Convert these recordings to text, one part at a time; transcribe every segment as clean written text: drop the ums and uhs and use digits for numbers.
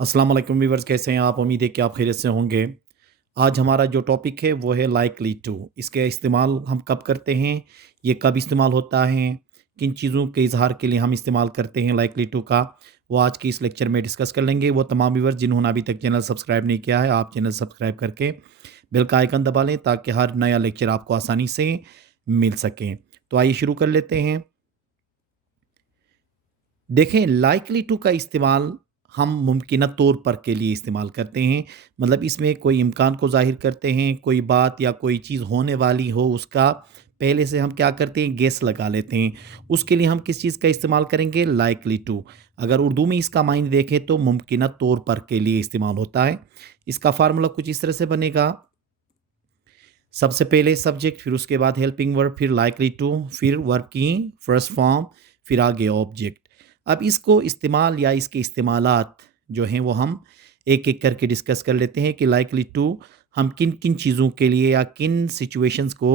अस्सलाम वालेकुम व्यूअर्स, कैसे हैं आप? उम्मीद है कि आप खैरियत से होंगे। आज हमारा जो टॉपिक है वो है लाइकली टू। इसका इस्तेमाल हम कब करते हैं, ये कब इस्तेमाल होता है, किन चीज़ों के इजहार के लिए हम इस्तेमाल करते हैं लाइकली टू का, वो आज की इस लेक्चर में डिस्कस कर लेंगे। वो तमाम व्यूअर्स जिन्होंने अभी तक चैनल सब्सक्राइब नहीं किया है, आप चैनल सब्सक्राइब करके बेल का आइकन दबा लें ताकि हर नया लेक्चर आपको आसानी से मिल सके। तो आइए शुरू कर लेते हैं। देखें, लाइकली टू का इस्तेमाल हम मुमकिन तौर पर के लिए इस्तेमाल करते हैं। मतलब इसमें कोई इम्कान को ज़ाहिर करते हैं, कोई बात या कोई चीज़ होने वाली हो उसका पहले से हम क्या करते हैं, गेस लगा लेते हैं। उसके लिए हम किस चीज़ का इस्तेमाल करेंगे, लाइकली टू। अगर उर्दू में इसका मायने देखें तो मुमकिन तौर पर के लिए इस्तेमाल होता है। इसका फार्मूला कुछ इस तरह से बनेगा। सबसे पहले सब्जेक्ट, फिर उसके बाद हेल्पिंग वर्ब, फिर लाइकली टू, फिर वर्ब की फर्स्ट फॉर्म, फिर आगे ऑब्जेक्ट। अब इसको इस्तेमाल या इसके इस्तेमालात जो हैं वो हम एक एक करके डिस्कस कर लेते हैं कि लाइकली टू हम किन किन चीज़ों के लिए या किन सिचुएशंस को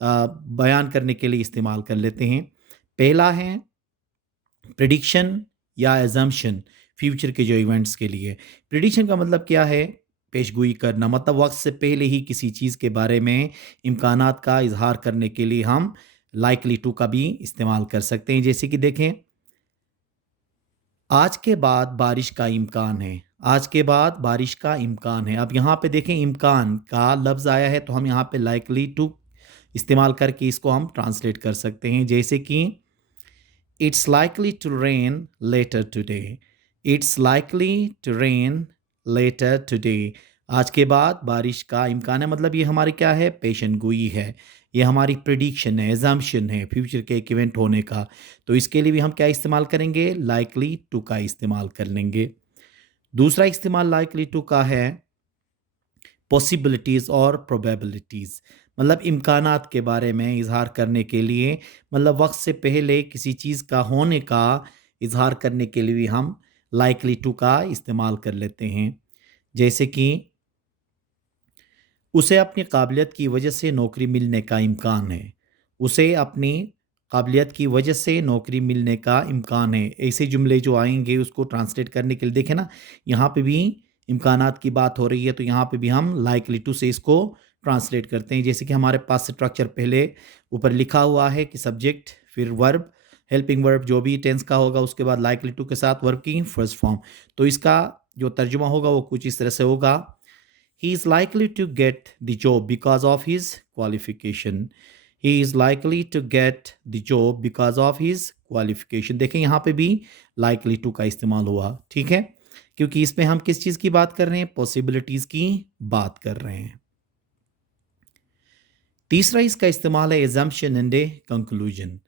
बयान करने के लिए इस्तेमाल कर लेते हैं। पहला है प्रिडिक्शन या एजम्पशन, फ्यूचर के जो इवेंट्स के लिए। प्रिडिक्शन का मतलब क्या है, पेशगोई करना, मतलब वक्त से पहले ही किसी चीज़ के बारे में इम्कानात का इजहार करने के लिए हम लाइकली टू का भी इस्तेमाल कर सकते हैं। जैसे कि देखें, आज के बाद बारिश का इम्कान है। आज के बाद बारिश का इम्कान है। अब यहाँ पे देखें, इम्कान का लफ्ज़ आया है तो हम यहाँ पे लाइकली टू इस्तेमाल करके इसको हम ट्रांसलेट कर सकते हैं। जैसे कि it's likely to rain later today. It's likely to rain later today. आज के बाद बारिश का इम्कान है, मतलब ये हमारी क्या है, पेशन गोई है। ये हमारी प्रिडिक्शन है, एजम्पशन है फ्यूचर के एक इवेंट होने का। तो इसके लिए भी हम क्या इस्तेमाल करेंगे, लाइकली टू का इस्तेमाल कर लेंगे। दूसरा इस्तेमाल लाइकली टू का है पॉसिबिलिटीज़ और प्रोबेबिलिटीज़, मतलब इम्कानात के बारे में इजहार करने के लिए, मतलब वक्त से पहले किसी चीज़ का होने का इजहार करने के लिए भी हम लाइकली टू का इस्तेमाल कर लेते हैं। जैसे कि उसे अपनी काबिलियत की वजह से नौकरी मिलने का इम्कान है। उसे अपनी काबिलियत की वजह से नौकरी मिलने का इम्कान है। ऐसे जुमले जो आएँगे उसको ट्रांसलेट करने के लिए देखें ना, यहाँ पे भी इम्कानात की बात हो रही है तो यहाँ पे भी हम लाइकली टू से इसको ट्रांसलेट करते हैं। जैसे कि हमारे पास स्ट्रक्चर पहले ऊपर लिखा हुआ है कि सब्जेक्ट, फिर वर्ब, हेल्पिंग वर्ब जो भी टेंस का होगा, उसके बाद लाइकली टू के साथ वर्ब की फर्स्ट फॉर्म। तो इसका जो तर्जुमा होगा वो कुछ इस तरह से होगा, he is likely to get the job because of his qualification. He is likely to get the job because of his qualification. देखें यहाँ पे भी likely to का इस्तेमाल हुआ, ठीक है, क्योंकि इसमें हम किस चीज़ की बात कर रहे हैं, पॉसिबिलिटीज़ की बात कर रहे हैं। तीसरा इसका इस्तेमाल है assumption and a conclusion.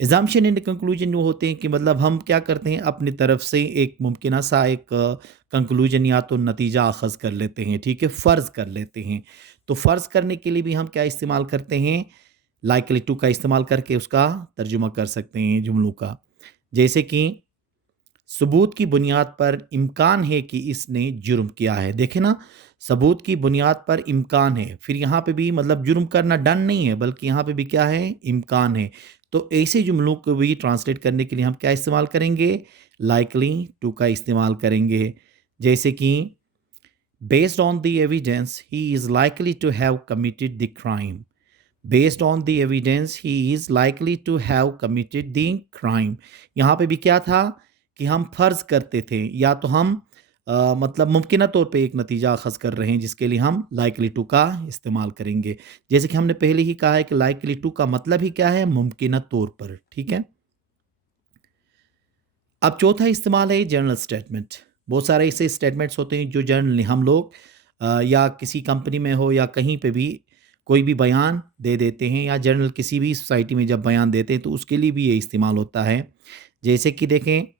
Assumption and conclusion जो होते हैं कि मतलब हम क्या करते हैं, अपनी तरफ से एक मुमकिन सा एक कंक्लूजन या तो नतीजा अखज़ कर लेते हैं, ठीक है, फ़र्ज़ कर लेते हैं। तो फ़र्ज़ करने के लिए भी हम क्या इस्तेमाल करते हैं, लाइकली टू का इस्तेमाल करके उसका तर्जुमा कर सकते हैं जुमलों का। जैसे कि सबूत की बुनियाद पर इम्कान है कि इसने जुर्म किया है। देखें ना, सबूत की बुनियाद पर इम्कान है, फिर यहाँ पे भी मतलब जुर्म करना डन नहीं है बल्कि यहाँ पे भी क्या है, इम्कान है। तो ऐसे जुमलों को भी ट्रांसलेट करने के लिए हम क्या इस्तेमाल करेंगे, लाइकली टू का इस्तेमाल करेंगे। जैसे कि based on the evidence he is likely to have committed the crime. Based on the evidence he is likely to have committed the crime. यहाँ पे भी क्या था कि हम फ़र्ज़ करते थे या तो हम मतलब मुमकिन तौर पे एक नतीजा अखज़ कर रहे हैं जिसके लिए हम लाइकली टू का इस्तेमाल करेंगे। जैसे कि हमने पहले ही कहा है कि लाइकली टू का मतलब ही क्या है, मुमकिन तौर पर, ठीक है। अब चौथा इस्तेमाल है जनरल स्टेटमेंट। बहुत सारे ऐसे स्टेटमेंट्स होते हैं जो जनरली हम लोग या किसी कंपनी में हो या कहीं पे भी कोई भी बयान दे देते हैं, या जनरल किसी भी सोसाइटी में जब बयान देते हैं तो उसके लिए भी ये इस्तेमाल होता है। जैसे कि देखें,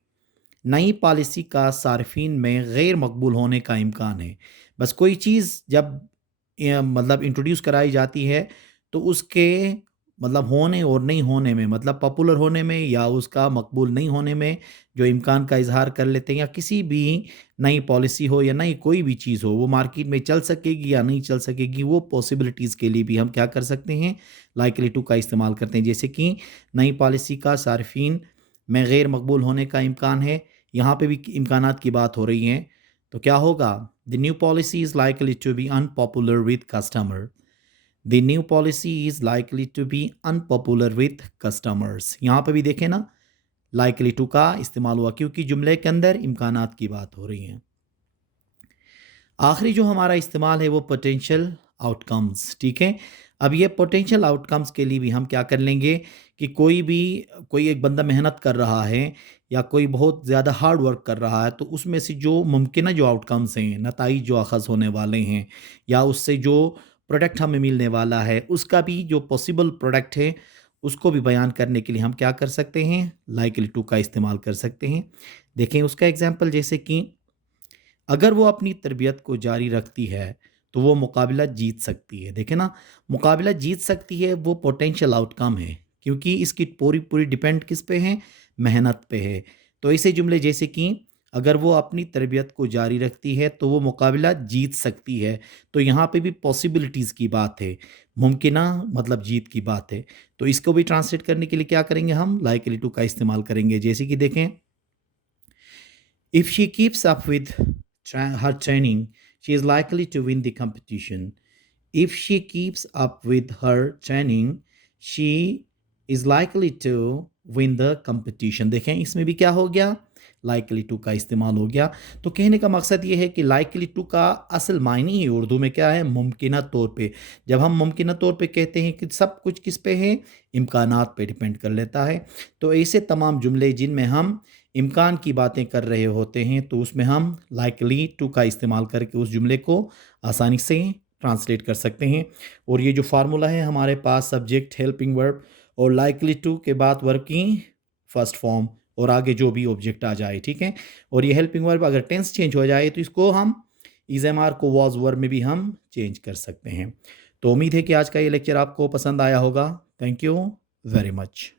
नई पॉलिसी का सार्फिन में गैर मकबूल होने का इम्कान है। बस कोई चीज़ जब मतलब इंट्रोड्यूस कराई जाती है तो उसके मतलब होने और नहीं होने में, मतलब पॉपुलर होने में या उसका मकबूल नहीं होने में जो इम्कान का इजहार कर लेते हैं, या किसी भी नई पॉलिसी हो या नई कोई भी चीज़ हो वो मार्केट में चल सकेगी या नहीं चल सकेगी, वो पॉसिबिलिटीज़ के लिए भी हम क्या कर सकते हैं, लाइकली टू का इस्तेमाल करते हैं। जैसे कि नई पॉलिसी का सार्फिन में गैर मकबूल होने का इम्कान है, यहाँ पे भी इम्कानात की बात हो रही है। तो क्या होगा? The new policy is likely to be unpopular with customer. The new policy is likely to be unpopular with customers. यहाँ पे भी देखें ना, लाइकली टू का इस्तेमाल हुआ क्योंकि जुमले के अंदर इम्कानात की बात हो रही है। आखिरी जो हमारा इस्तेमाल है वो पोटेंशियल आउटकम्स, ठीक है। अब ये पोटेंशियल आउटकम्स के लिए भी हम क्या कर लेंगे कि कोई एक बंदा मेहनत कर रहा है या कोई बहुत ज़्यादा हार्ड वर्क कर रहा है, तो उसमें से जो मुमकिन जो आउटकम्स हैं, नताइज जो अखज़ होने वाले हैं या उससे जो प्रोडक्ट हमें मिलने वाला है, उसका भी जो पॉसिबल प्रोडक्ट है, उसको भी बयान करने के लिए हम क्या कर सकते हैं? लाइकली टू का इस्तेमाल कर सकते हैं। देखें उसका एग्ज़ाम्पल, जैसे कि अगर वो अपनी तरबियत को जारी रखती है, तो वो मुकाबला जीत सकती है। देखें ना, मुकाबला जीत सकती है, वो पोटेंशियल आउटकम है, क्योंकि इसकी पूरी-पूरी डिपेंड किस पे है? मेहनत पे है। तो ऐसे जुमले जैसे कि अगर वो अपनी तरबियत को जारी रखती है, तो वो मुकाबला जीत सकती है। तो यहाँ पे भी पॉसिबिलिटीज़ की बात है, मुमकिना मतलब जीत की बात है। तो इसको भी ट्रांसलेट करने के लिए क्या करेंगे हम? लाइकली टू का इस्तेमाल करेंगे। जैसे कि देखें, if she keeps up with her training, she is likely to win the competition. If she keeps up with her training, she is likely to win the competition. देखें इसमें भी क्या हो गया? लाइकली टू का इस्तेमाल हो गया। तो कहने का मकसद ये है कि लाइकली टू का असल मायने ही उर्दू में क्या है? मुमकिना तौर पे। जब हम मुमकिना तौर पे कहते हैं कि सब कुछ किस पे है? इम्कानात पे डिपेंड कर लेता है। तो ऐसे तमाम जुमले जिनमें हम इम्कान की बातें कर रहे होते हैं, तो उसमें हम लाइकली टू का इस्तेमाल करके उस जुमले को आसानी से ट्रांसलेट कर सकते हैं। और ये जो फार्मूला है हमारे पास, सब्जेक्ट, हेल्पिंग वर्ब और लाइकली टू के बाद वर्ब की फर्स्ट फॉर्म और आगे जो भी ऑब्जेक्ट आ जाए, ठीक है। और ये हेल्पिंग वर्ब अगर टेंस चेंज हो जाए तो इसको हम इज एम आर को वॉज वर्ब में भी हम चेंज कर सकते हैं। तो उम्मीद है कि आज का ये लेक्चर आपको पसंद आया होगा। Thank you very much.